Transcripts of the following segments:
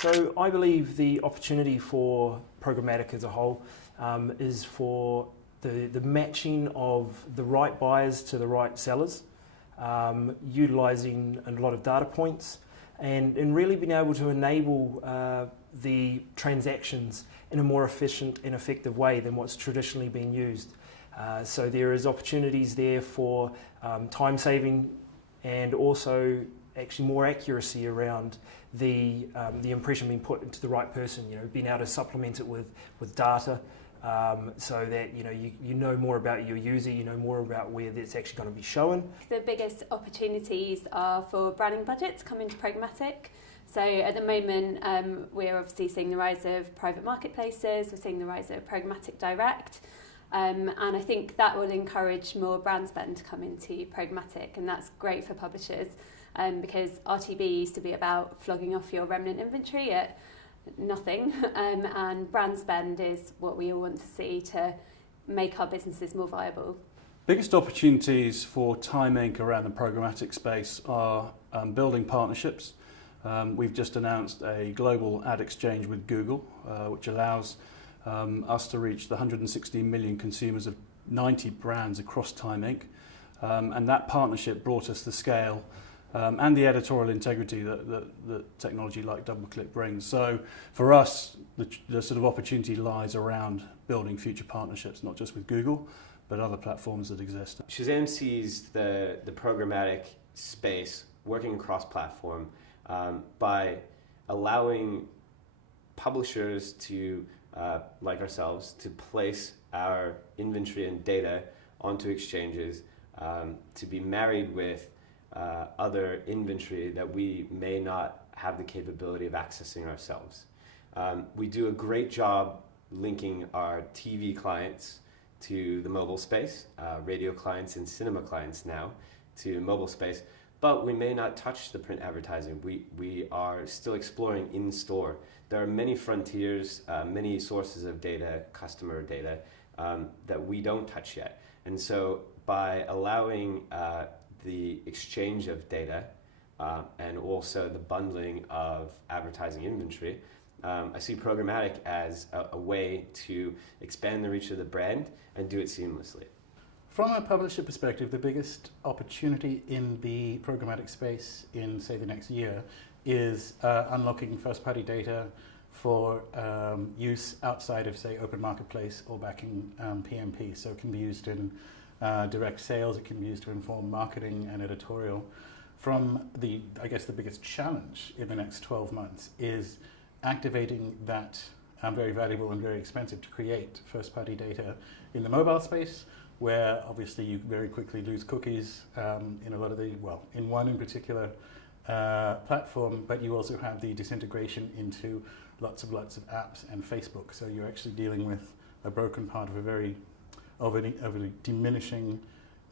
So I believe the opportunity for programmatic as a whole is for the matching of the right buyers to the right sellers, utilising a lot of data points, and really being able to enable the transactions in a more efficient and effective way than what's traditionally been used. So there is opportunities there for time saving and also actually more accuracy around the impression being put into the right person. Being able to supplement it with data, so that you know more about your user, you know more about where it's actually going to be shown. The biggest opportunities are for branding budgets coming to Programmatic. So at the moment, we're obviously seeing the rise of private marketplaces, we're seeing the rise of Programmatic Direct, and I think that will encourage more brand spend to come into Programmatic, and that's great for publishers, because RTB used to be about flogging off your remnant inventory at nothing, and brand spend is what we all want to see to make our businesses more viable. Biggest opportunities for Time Inc. around the programmatic space are building partnerships. We've just announced a global ad exchange with Google, which allows us to reach the 160 million consumers of 90 brands across Time Inc. And that partnership brought us the scale and the editorial integrity that technology like DoubleClick brings. So for us, the sort of opportunity lies around building future partnerships, not just with Google, but other platforms that exist. Shazam sees the programmatic space working across platform by allowing publishers to, like ourselves, to place our inventory and data onto exchanges, to be married with other inventory that we may not have the capability of accessing ourselves. We do a great job linking our TV clients to the mobile space, radio clients and cinema clients now to mobile space, but we may not touch the print advertising. We are still exploring in-store. There are many frontiers, many sources of data, customer data, that we don't touch yet. And so by allowing the exchange of data and also the bundling of advertising inventory, I see programmatic as a way to expand the reach of the brand and do it seamlessly. From a publisher perspective, the biggest opportunity in the programmatic space in, say, the next year is unlocking first-party data for use outside of, say, open marketplace or backing PMP. So it can be used in direct sales, it can be used to inform marketing and editorial. I guess the biggest challenge in the next 12 months is activating that very valuable and very expensive to create first-party data in the mobile space, where obviously you very quickly lose cookies in a lot of in one in particular platform, but you also have the disintegration into lots of apps and Facebook. So you're actually dealing with a broken part of a diminishing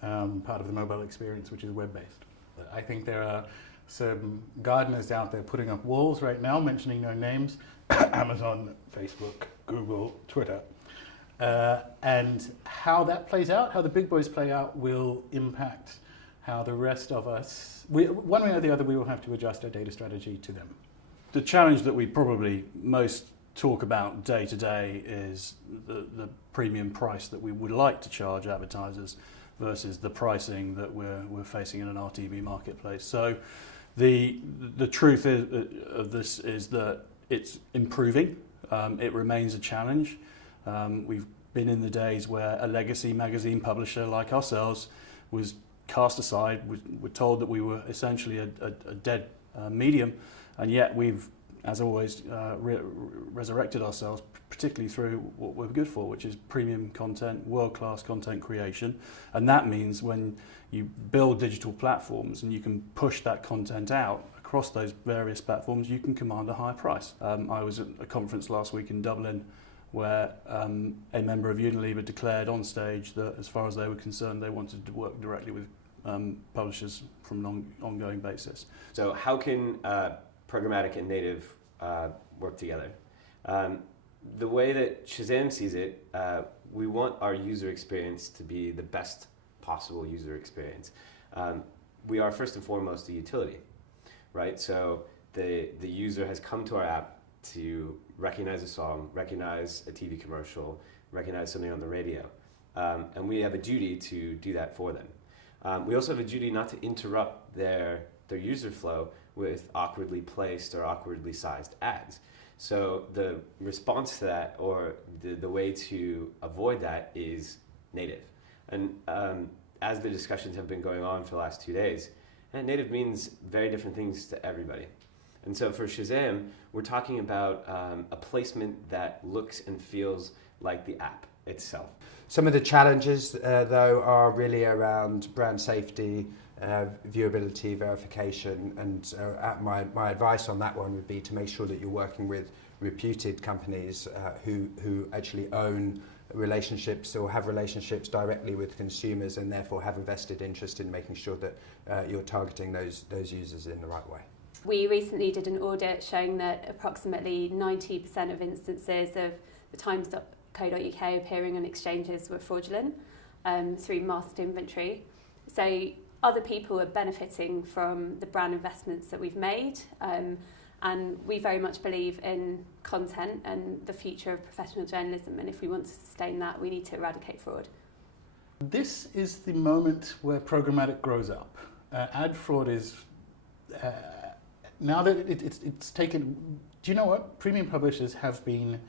part of the mobile experience, which is web-based. I think there are some gardeners out there putting up walls right now, mentioning no names, Amazon, Facebook, Google, Twitter. And how that plays out, how the big boys play out, will impact how the rest of us, one way or the other, we will have to adjust our data strategy to them. The challenge that we probably most talk about day to day is the premium price that we would like to charge advertisers versus the pricing that we're facing in an RTB marketplace. So the truth of this is that it's improving. It remains a challenge. We've been in the days where a legacy magazine publisher like ourselves was cast aside. We're told that we were essentially a dead medium, and yet we've, as always, resurrected ourselves, particularly through what we're good for, which is premium content, world-class content creation. And that means when you build digital platforms and you can push that content out across those various platforms, you can command a higher price. I was at a conference last week in Dublin where a member of Unilever declared on stage that, as far as they were concerned, they wanted to work directly with publishers from an ongoing basis. So how can programmatic and native work together? The way that Shazam sees it, we want our user experience to be the best possible user experience. We are first and foremost a utility, right? So the user has come to our app to recognize a song, recognize a TV commercial, recognize something on the radio. And we have a duty to do that for them. We also have a duty not to interrupt their user flow with awkwardly placed or awkwardly sized ads. So the response to that, or the way to avoid that, is native. And as the discussions have been going on for the last 2 days, and native means very different things to everybody. And so for Shazam, we're talking about a placement that looks and feels like the app itself. Some of the challenges, though, are really around brand safety, viewability, verification, and my advice on that one would be to make sure that you're working with reputed companies who actually own relationships or have relationships directly with consumers, and therefore have a vested interest in making sure that you're targeting those users in the right way. We recently did an audit showing that approximately 90% of instances of the Times.co.uk appearing on exchanges were fraudulent through masked inventory. So other people are benefiting from the brand investments that we've made, and we very much believe in content and the future of professional journalism, and if we want to sustain that, we need to eradicate fraud. This is the moment where programmatic grows up. Ad fraud is, now that it's taken, do you know what? Premium publishers have been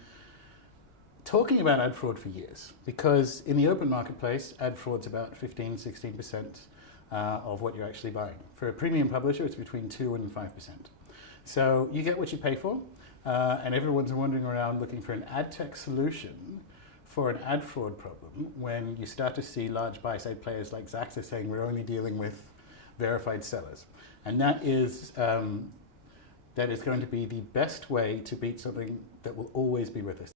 talking about ad fraud for years, because in the open marketplace, ad fraud's about 15-16% of what you're actually buying. For a premium publisher, it's between 2 and 5%. So you get what you pay for, and everyone's wandering around looking for an ad tech solution for an ad fraud problem when you start to see large buy-side players like Xacta saying we're only dealing with verified sellers. And that is going to be the best way to beat something that will always be with us.